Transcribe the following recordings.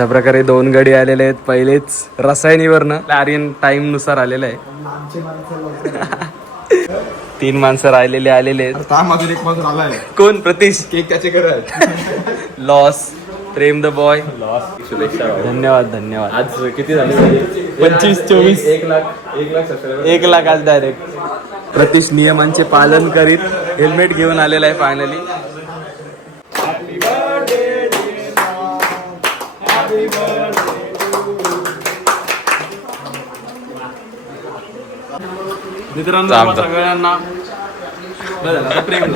अशा प्रकारे दोन गडी आलेले आहेत. पहिलेच रसायनीवरनं आर्यन टाइमनुसार आलेलं आहे. तीन माणसं राहिलेले आलेले आहेत. काम अजून एक माणूस आलाय. कोण? प्रतीश. केक त्याचे घर आहे लॉस प्रेम द बॉय शुभेच्छा. धन्यवाद धन्यवाद. आज किती झाले? पंचवीस चोवीस. एक लाख एक लाख एक लाख आज डायरेक्ट प्रतीश नियमांचे पालन करीत हेल्मेट घेऊन आलेला आहे फायनली मित्रांनो. सगळ्यांना प्रेम?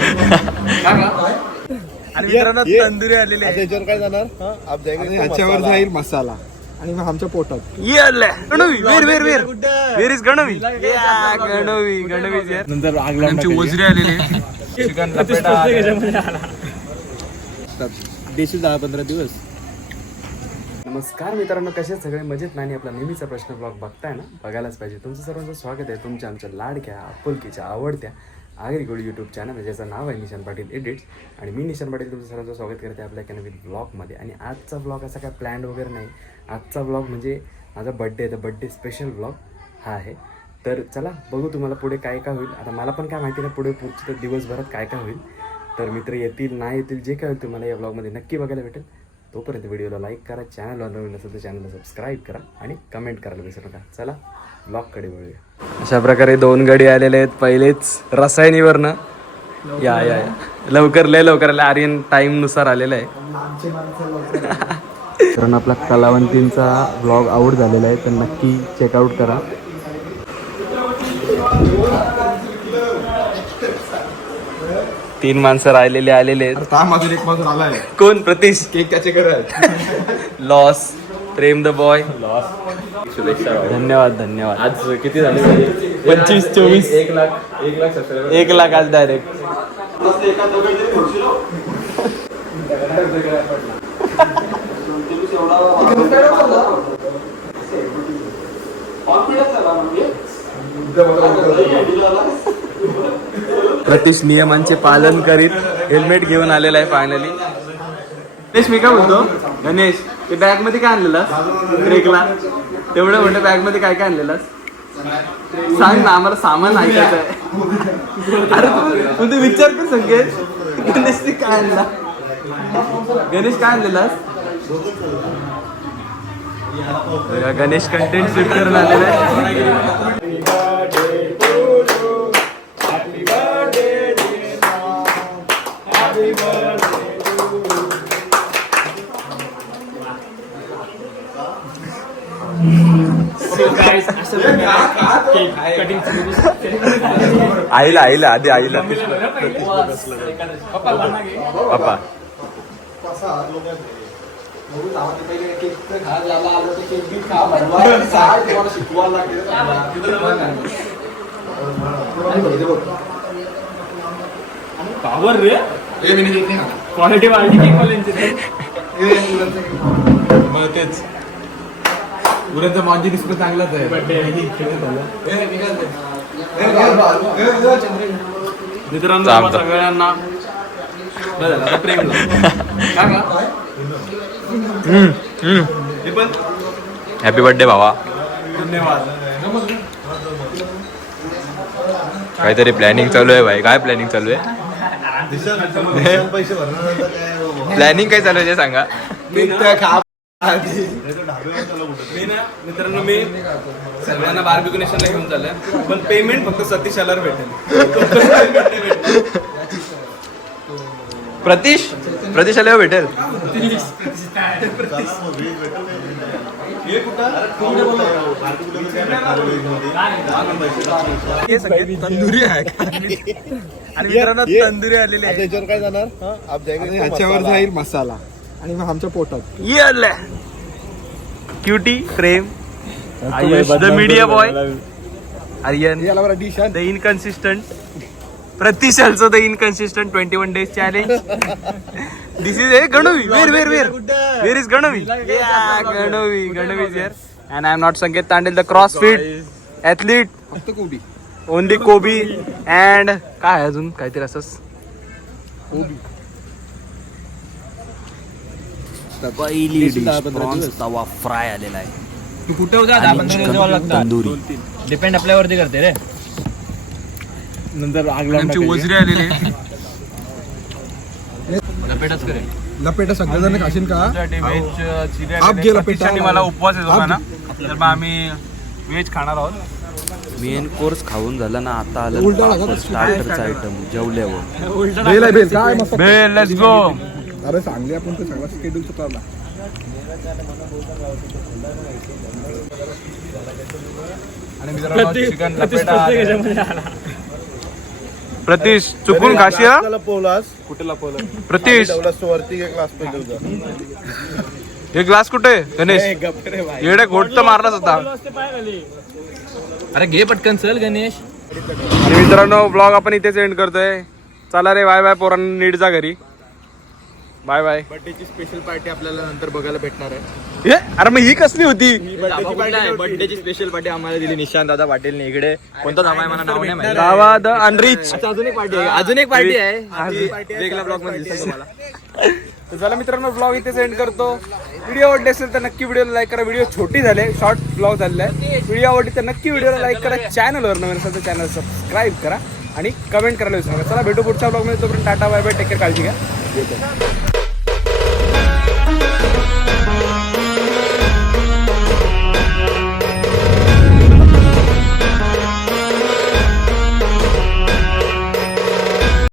आणि मित्रांनो तंदुरी आलेली आहे. त्याच्यावर काय जाणार? ह्याच्यावर जाईल मसाला. आणि मग आमच्या पोटात. Ganvi where where where. Where is Ganvi. या, गणवी. नंतर आमची ओझरी आलेली चिकन लपेटा. पंधरा दिवस. नमस्कार मित्रांनो कसे सगळे? मजेत नाही आपला नेहमीचा प्रश्न ब्लॉग बघताय ना? बघायलाच पाहिजे. तुमचं सर्वांचं स्वागत आहे. तुमच्या आमच्या लाडक्या अपुलकीच्या आवडत्या आगरी गोळी यूट्यूब चॅनल ज्याचं नाव आहे निशान पाटील एडिट्स आणि मी निशान पाटील तुमचं सर्वांचं स्वागत करते आपल्या एका नवीन ब्लॉगमध्ये आणि आजचा ब्लॉग असा काय प्लॅन वगैरे नाही. आजचा ब्लॉग म्हणजे माझा बड्डे आहे तर बड्डे स्पेशल ब्लॉग हा आहे. तर चला बघू तुम्हाला पुढे काय काय होईल. आता मला पण काय माहिती नाही पुढे पुढच्या दिवसभरात काय काय होईल. तर मित्र येतील नाही येतील जे काय होईल तुम्हाला या ब्लॉगमध्ये नक्की बघायला भेटेल. तोपर्यंत व्हिडिओला लाईक करा चॅनलवर नवीन असेल तर चॅनलला सबस्क्राईब करा आणि कमेंट करायला विसरू नका. चला ब्लॉगकडे वळूया. अशा प्रकारे दोन गडी आलेले आहेत पहिलेच रसायनीवरनं. या या या. लवकर. लय लवकर. आले आर्यन टाईमनुसार आलेलं आहे. कारण आपला कलावंतींचा ब्लॉग आउट झालेला आहे. तर नक्की चेकआउट करा. तीन माणसं राहिलेले आलेले आहेत. काम अजून एक माणूस आलाय कोण? प्रतीश. केक त्याचे घर आहे लॉस. Prem the boy. शुभेच्छा धन्यवाद धन्यवाद. आज किती झाले? पंचवीस चोवीस. एक लाख एक लाख सबस्क्रायबर एक लाख आज डायरेक्ट प्रतीश नियमांचे पालन करीत हेल्मेट घेऊन आलेला आहे फायनली गणेश मी काय बोलतो? गणेश ते बॅगमध्ये काय आणलेलं ब्रेकला तेवढं म्हणतो बॅगमध्ये काय काय आणलेलं सांग ना आम्हाला सामान ऐकायचं आहे. अरे तू तू विचार कर संकेत. गणेश ते काय आणला? गणेश काय आणलेलास? गणेश कंटेंट शूट करून आलेला आईला आईला आधी आईला. पप्पा. पावर रे. क्वालिटी वाढली की कॉलेजची मग तेच. उद्याचा माझी डिस्प्ले चांगलाच आहे. मित्रांनो चालतं. तुम्हा सगळ्यांना प्रेम? हे हॅपी बर्थडे भावा. धन्यवाद. काहीतरी प्लॅनिंग चालू आहे भाई. काय प्लॅनिंग चालू आहे? प्लॅनिंग काय चालू आहे ते सांगा. मी ना मित्रांनो मी सगळ्यांना बार्बिक्यू नेशनला घेऊन चाललोय. पण पेमेंट फक्त सतीश याला भेटेल. प्रतीश? प्रतीश आल्यावर भेटेल. तंदुरी आहे आणि मित्रांनो तंदुरी आलेली आहे. त्याच्यावर काय जाणार? ह्याच्यावर जाईल मसाला. आणि मग आमच्या पोटात. ये cutie Prem media boy Aryan याला बरं dish the inconsistent Pratish also the inconsistent twenty one days challenge this is a Ganvi where where where where is Ganvi Ganvi Ganvi is and I am not Sanket Tandel the CrossFit फक्त कोबी only कोबी अँड काय अजून? काहीतरी असंच. कोबी पहिली डिश प्रॉन्स. तवा फ्राय आलेला आहे. तू कुठे होता? तंदुरी. डिपेंड आपल्यावरती करते रे. नंतर आग लावून त्यांची. वजरी आलेली लपेटच करेल. लपेट सगळेजण खाशील का? आप गेला मला उपवास येतो ना तर मग आम्ही व्हेज खाणार आहोत. मेन कोर्स खाऊन झाला ना आता आलं स्टार्टरचा आयटम जेवल्यावर. बेल आहे बेल. काय मस्त. बे लेट्स गो अरे सांगली आपण सगळा स्केड्यूल चुकवला. आणि मित्रांनो चिकन लपेटा प्रतीश चुकून खाशी हा? पोलास. प्रतीश. वरती एक होता हे ग्लास कुठे? गणेश. येडे घोट तर मारलाच होता अरे घे पटकन चल गणेश. आणि मित्रांनो ब्लॉग आपण इथेच एंड करतोय. चला रे बाय बाय पोरांना नीट जा घरी बाय बाय बर्थडेची स्पेशल पार्टी आपल्याला नंतर बघायला भेटणार आहे. ए अरे मग ही कसली होती? बर्थडेची स्पेशल पार्टी आम्हाला दिली. निशांत दादा पाटील इकडे. कोणता धाबा आहे मला? नाव नाही माहिती. गावा द अनरिच. अजून एक पार्टी आहे. अजून एक पार्टी आहे. ब्लॉगमध्ये दिसेल तुम्हाला. तर चला मित्रांनो ब्लॉग इथेच एंड करतो. व्हिडिओ आवडले असेल तर नक्की व्हिडिओला लाईक करा. व्हिडिओ छोटी झाले शॉर्ट ब्लॉग झालेला आहे. व्हिडिओ आवडली तर नक्की व्हिडिओला लाईक करा. चॅनलवर नवीन असेल तर चॅनल सबस्क्राईब करा आणि कमेंट करायला विसरू नका. चला भेटू पुढच्या ब्लॉगमध्ये तोपर्यंत tata bye bye take care काळजी घ्या.